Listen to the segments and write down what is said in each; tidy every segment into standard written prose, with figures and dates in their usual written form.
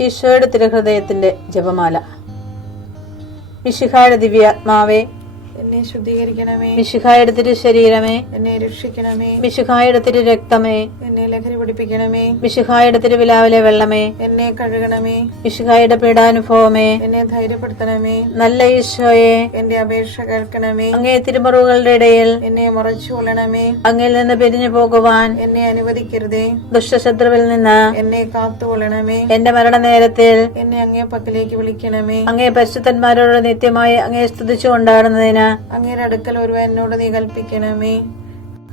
ഈശോയുടെ തിരുഹൃദയത്തിന്റെ ജപമാല. മിശിഹായുടെ ദിവ്യാത്മാവേ, എന്നെ ശുദ്ധീകരിക്കണമേ. മിശിഹായുടെ തിരു ശരീരമേ, എന്നെ രക്ഷിക്കണമേ. മിശിഹായുടെ തിരു രക്തമേ, എന്നെ ലഹരി പിടിപ്പിക്കണമേ. മിശിഹായുടെ തിരുവിലാവിലെ വെള്ളമേ, എന്നെ കഴുകണമേ. മിശിഹായുടെ പീഡാനുഭവമേ, എന്നെ ധൈര്യപ്പെടുത്തണമേ. നല്ല ഈശോയെ, എന്റെ അപേക്ഷ കേൾക്കണമേ. അങ്ങേ തിരുമുറിവുകളുടെ ഇടയിൽ എന്നെ മറച്ചു കൊള്ളണമേ. അങ്ങിൽ നിന്ന് പിരിഞ്ഞു പോകുവാൻ എന്നെ അനുവദിക്കരുതേ. ദുഷ്ടശത്രുവിൽ നിന്ന് എന്നെ കാത്തുകൊള്ളണമേ. എന്റെ മരണനേരത്തിൽ എന്നെ അങ്ങേ പക്കലേക്ക് വിളിക്കണമേ. അങ്ങേ പരിശുദ്ധന്മാരോട് നിത്യമായി അങ്ങേ സ്തുതിച്ചു കൊണ്ടാടുന്നതിന് അങ്ങയുടെ അടുക്കൽ ഒരുവൻ എന്നോട് നീ കൽപ്പിക്കണമേ.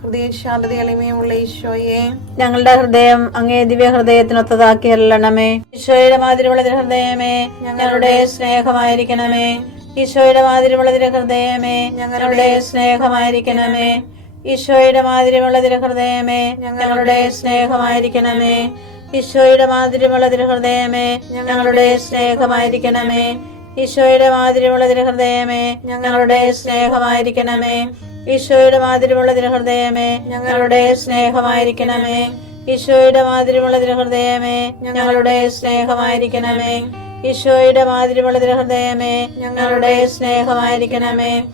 ഹൃദയശാന്തത എളിമയുള്ള ഈശോയെ, ഞങ്ങളുടെ ഹൃദയം അങ്ങേ ദിവ്യ ഹൃദയത്തിനൊത്തതാക്കി അരുളണമേ. ഈശോയുടെ മാതിരിയുള്ള ഹൃദയമേ, ഞങ്ങളുടെ സ്നേഹമായിരിക്കണമേ. ഈശോയുടെ മാതിരിയുള്ള ഹൃദയമേ, ഞങ്ങളുടെ സ്നേഹമായിരിക്കണമേ. ഈശോയുടെ മാതിരിയുള്ള ഹൃദയമേ, ഞങ്ങളുടെ സ്നേഹമായിരിക്കണമേ. ഈശോയുടെ മാതിരിയുള്ള ഹൃദയമേ, ഞങ്ങളുടെ സ്നേഹമായിരിക്കണമേ. ഈശോയുടെ മാതിരിയുള്ള ഹൃദയമേ, ഞങ്ങളുടെ സ്നേഹമായിരിക്കണമേ. ഈശോയുടെ മാതിരിയുള്ള ഹൃദയമേ, ഞങ്ങളുടെ സ്നേഹമായിരിക്കണമേ. ഈശോയുടെ മാതിരിയുള്ള ഹൃദയമേ, ഞങ്ങളുടെ സ്നേഹമായിരിക്കണമേ. ഈശോയുടെ മാതിരിയുള്ള ഹൃദയമേ, ഞങ്ങളുടെ സ്നേഹമായിരിക്കണമേ.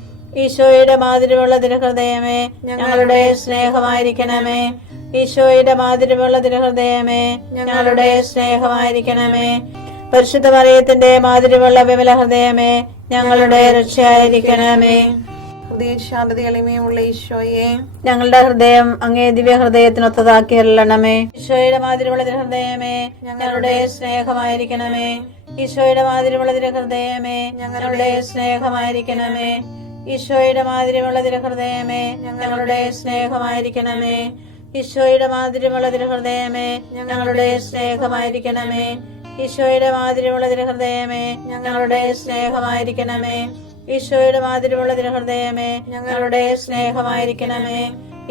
ഈശോയുടെ മാതിരിയുള്ള ഹൃദയമേ, ഞങ്ങളുടെ സ്നേഹമായിരിക്കണമേ. ഈശോയുടെ മാതിരിയുള്ള ഹൃദയമേ, ഞങ്ങളുടെ സ്നേഹമായിരിക്കണമേ. പരിശുദ്ധ മറിയത്തിന്റെ മാതിരിയുള്ള വിമല ഹൃദയമേ, ഞങ്ങളുടെ രക്ഷയായിരിക്കണമേ. ഹൃദയശാന്തത എളിമയുള്ള ഈശോയെ, ഞങ്ങളുടെ ഹൃദയം അങ്ങേ ദിവ്യ ഹൃദയത്തിനൊത്തതാക്കി അരുളണമേ. ഈശോയുടെ മാതിരിയുള്ള ഹൃദയമേ, ഞങ്ങളുടെ സ്നേഹമായിരിക്കണമേ. ഈശോയുടെ മാതിരിയുള്ള ഹൃദയമേ, ഞങ്ങളുടെ സ്നേഹമായിരിക്കണമേ. ഈശോയുടെ മാതിരിയുള്ള ഹൃദയമേ, ഞങ്ങളുടെ സ്നേഹമായിരിക്കണമേ. ഈശോയുടെ മാതിരിയുള്ള ഹൃദയമേ, ഞങ്ങളുടെ സ്നേഹമായിരിക്കണമേ. ഈശോയുടെ മാതിരിയുള്ള ഹൃദയമേ, ഞങ്ങളുടെ സ്നേഹമായിരിക്കണമേ. ഈശോയുടെ മാതിരിയുള്ള ഹൃദയമേ, ഞങ്ങളുടെ സ്നേഹമായിരിക്കണമേ.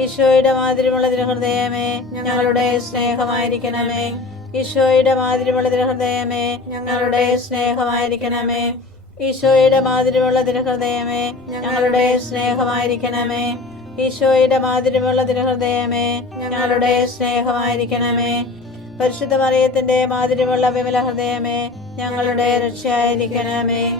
ഈശോയുടെ മാതിരിയുള്ള ഹൃദയമേ, ഞങ്ങളുടെ സ്നേഹമായിരിക്കണമേ. ഈശോയുടെ മാതിരിയുള്ള ഹൃദയമേ, ഞങ്ങളുടെ സ്നേഹമായിരിക്കണമേ. ഈശോയുടെ മാതിരിയുള്ള ഹൃദയമേ, ഞങ്ങളുടെ സ്നേഹമായിരിക്കണമേ. ഈശോയുടെ മാതിരിയുള്ള ഹൃദയമേ, ഞങ്ങളുടെ സ്നേഹമായിരിക്കണമേ. പരിശുദ്ധ മറിയത്തിന്റെ മാതിരിയുള്ള വിമല ഹൃദയമേ, ഞങ്ങളുടെ രക്ഷയായിരിക്കണമേ.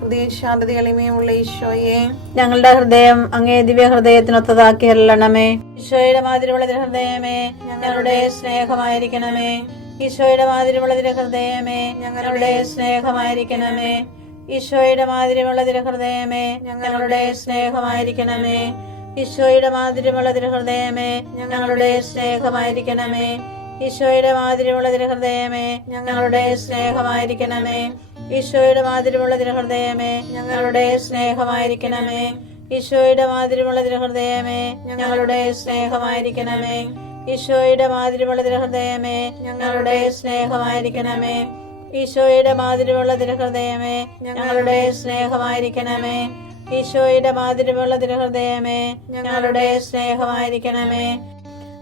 ഹൃദയശാന്തത എളിമയുള്ള ഈശോയെ, ഞങ്ങളുടെ ഹൃദയം അങ്ങേ ദിവ്യ ഹൃദയത്തിനൊത്തതാക്കി അരുളണമേ. ഈശോയുടെ മാതിരിയുള്ള ഹൃദയമേ, ഞങ്ങളുടെ സ്നേഹമായിരിക്കണമേ. ഈശോയുടെ മാതിരിയുള്ള ഹൃദയമേ, ഞങ്ങളുടെ സ്നേഹമായിരിക്കണമേ. ഈശോയുടെ മാതിരിയുള്ള ഹൃദയമേ, ഞങ്ങളുടെ സ്നേഹമായിരിക്കണമേ. ഈശോയുടെ മാതിരിയുള്ള ഹൃദയമേ, ഞങ്ങളുടെ സ്നേഹമായിരിക്കണമേ. ഈശോയുടെ മാതിരിയുള്ള ഹൃദയമേ, ഞങ്ങളുടെ സ്നേഹമായിരിക്കണമേ. ഈശോയുടെ മാതിരിയുള്ള ഹൃദയമേ, ഞങ്ങളുടെ സ്നേഹമായിരിക്കണമേ. ഈശോയുടെ മാതിരിയുള്ള ഹൃദയമേ, ഞങ്ങളുടെ സ്നേഹമായിരിക്കണമേ. ഈശോയുടെ മാതിരിയുള്ള ഹൃദയമേ, ഞങ്ങളുടെ സ്നേഹമായിരിക്കണമേ. ഈശോയുടെ മാതിരിയുള്ള ഹൃദയമേ, ഞങ്ങളുടെ സ്നേഹമായിരിക്കണമേ. ഈശോയുടെ മാതിരിയുള്ള ഹൃദയമേ, ഞങ്ങളുടെ സ്നേഹമായിരിക്കണമേ.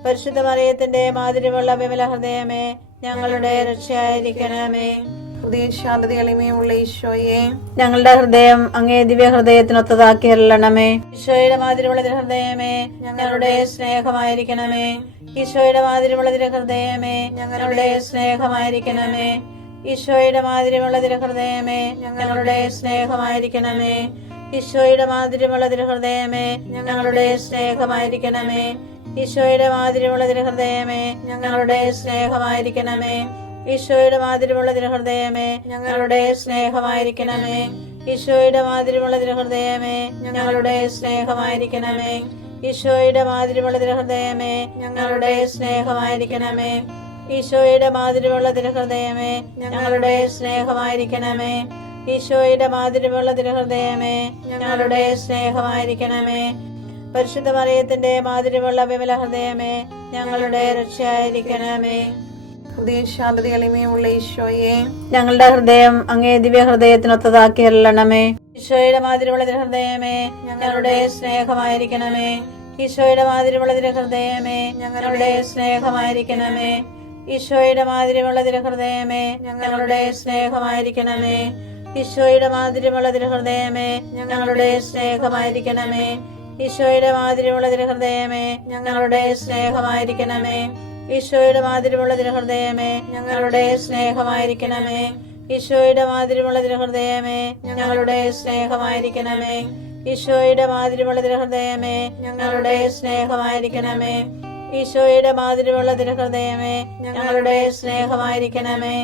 പരിശുദ്ധ മറിയത്തിന്റെ മാതിരിയുള്ള വിമല ഹൃദയമേ, ഞങ്ങളുടെ രക്ഷയായിരിക്കണമേ. ഹൃദയശാന്തത എളിമയുള്ള ഈശോയെ, ഞങ്ങളുടെ ഹൃദയം അങ്ങേ ദിവ്യ ഹൃദയത്തിനൊത്തതാക്കി അരുളണമേ. ഈശോയുടെ മാതിരിയുള്ള ഹൃദയമേ, ഞങ്ങളുടെ സ്നേഹമായിരിക്കണമേ. ഈശോയുടെ മാതിരിയുള്ള ഹൃദയമേ, ഞങ്ങളുടെ സ്നേഹമായിരിക്കണമേ. ഈശോയുടെ മാതിരിയുള്ള ഹൃദയമേ, ഞങ്ങളുടെ സ്നേഹമായിരിക്കണമേ. ഈശോയുടെ മാതിരിയുള്ള ഹൃദയമേ, ഞങ്ങളുടെ സ്നേഹമായിരിക്കണമേ. ഈശോയുടെ മാതിരിയുള്ള ഹൃദയമേ, ഞങ്ങളുടെ സ്നേഹമായിരിക്കണമേ. ഈശോയുടെ മാതിരിയുള്ള ഹൃദയമേ, ഞങ്ങളുടെ സ്നേഹമായിരിക്കണമേ. ഈശോയുടെ മാതിരിയുള്ള ഹൃദയമേ, ഞങ്ങളുടെ സ്നേഹമായിരിക്കണമേ. ഈശോയുടെ മാതിരിയുള്ള ഹൃദയമേ, ഞങ്ങളുടെ സ്നേഹമായിരിക്കണമേ. ഈശോയുടെ മാതിരിയുള്ള ഹൃദയമേ, ഞങ്ങളുടെ സ്നേഹമായിരിക്കണമേ. ഈശോയുടെ മാതിരിയുള്ള ഹൃദയമേ, ഞങ്ങളുടെ സ്നേഹമായിരിക്കണമേ. പരിശുദ്ധ മറിയത്തിന്റെ മാതിരിയുള്ള വിമല ഹൃദയമേ, ഞങ്ങളുടെ രക്ഷയായിരിക്കണമേ. ഹൃദയശാന്തത എളിമയുള്ള ഈശോയെ, ഞങ്ങളുടെ ഹൃദയം അങ്ങേ ദിവ്യ ഹൃദയത്തിനൊത്തതാക്കി അരുളണമേ. ഈശോയുടെ മാതിരിയുള്ള ഹൃദയമേ, ഞങ്ങളുടെ സ്നേഹമായിരിക്കണമേ. ഈശോയുടെ മാതിരിയുള്ള ഹൃദയമേ, ഞങ്ങളുടെ സ്നേഹമായിരിക്കണമേ. ഈശോയുടെ മാതിരിയുള്ള ഹൃദയമേ, ഞങ്ങളുടെ സ്നേഹമായിരിക്കണമേ. ഈശോയുടെ മാതിരിയുള്ള ഹൃദയമേ, ഞങ്ങളുടെ സ്നേഹമായിരിക്കണമേ. ഈശോയുടെ മാതിരിയുള്ള ഹൃദയമേ, ഞങ്ങളുടെ സ്നേഹമായിരിക്കണമേ. ഈശോയുടെ മാതിരിയുള്ള തിരുഹൃദയമേ ഞങ്ങളുടെ സ്നേഹമായിരിക്കണമേ. ഈശോയുടെ മാതിരിയുള്ള തിരുഹൃദയമേ ഞങ്ങളുടെ സ്നേഹമായിരിക്കണമേ. ഈശോയുടെ മാതിരിയുള്ള തിരുഹൃദയമേ ഞങ്ങളുടെ സ്നേഹമായിരിക്കണമേ. ഈശോയുടെ മാതിരിയുള്ള തിരുഹൃദയമേ ഞങ്ങളുടെ സ്നേഹമായിരിക്കണമേ.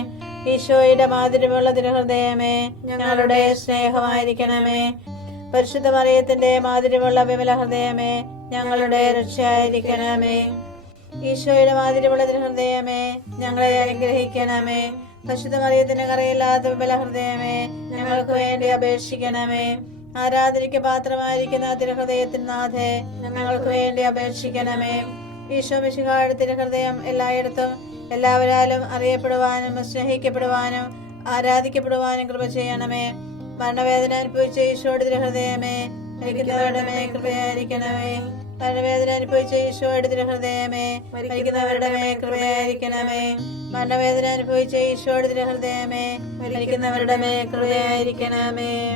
ഈശോയുടെ മാതിരിയുള്ള തിരുഹൃദയമേ ഞങ്ങളുടെ സ്നേഹമായിരിക്കണമേ. പരിശുദ്ധ മറിയത്തിന്റെ മാതിരിയുള്ള വിമല ഹൃദയമേ ഞങ്ങളുടെ രക്ഷയായിരിക്കണമേ. ഈശോയുടെ മാതിരിയുള്ള തിരുഹൃദയമേ ഞങ്ങളെ അനുഗ്രഹിക്കണമേ. പരിശുദ്ധ മറിയത്തിന്റെ കറയില്ലാത്ത വിമല ഹൃദയമേ ഞങ്ങൾക്ക് വേണ്ടി അപേക്ഷിക്കണമേ. ആരാധനയ്ക്ക് പാത്രമായിരിക്കുന്ന തിരുഹൃദയത്തിന് നാഥേ ഞങ്ങൾക്ക് വേണ്ടി അപേക്ഷിക്കണമേ. ഈശോ മിശിഹായുടെ തിരുഹൃദയം എല്ലായിടത്തും എല്ലാവരാലും അറിയപ്പെടുവാനും സ്നേഹിക്കപ്പെടുവാനും ആരാധിക്കപ്പെടുവാനും കൃപ ചെയ്യണമേ. മരണവേദന അനുഭവിച്ച ഈശോയുടെ തിരുഹൃദയമേ മരിക്കുന്നവരുടെ മേൽ കൃപയായിരിക്കണമേ. മരണവേദന അനുഭവിച്ച ഈശോയുടെ തിരുഹൃദയമേ മരിക്കുന്നവരുടെ മേൽ കൃപയായിരിക്കണമേ. മരണവേദന അനുഭവിച്ച ഈശോയുടെ തിരുഹൃദയമേ മരിക്കുന്നവരുടെ മേൽ കൃപയായിരിക്കണമേ.